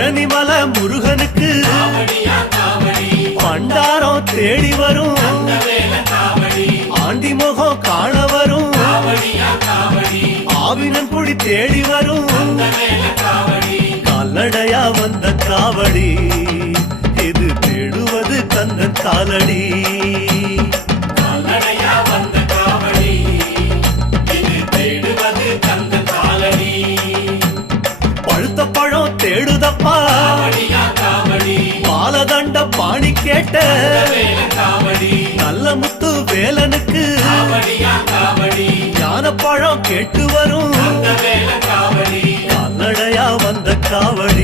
பழனிமலை முருகனுக்கு பண்டாரம் தேடி வரும் ஆண்டி முகம் காண வரும் ஆவினன் குடி தேடி வரும் கால்நடையா வந்த காவடி இது தேடுவது கந்தன் காலடி பழுத்த பழம் தேடுதப்பா பாலதண்ட பாணி கேட்ட நல்ல முத்து வேலனுக்கு ஞான பழம் கேட்டு வரும் கால்நடையா வந்த காவடி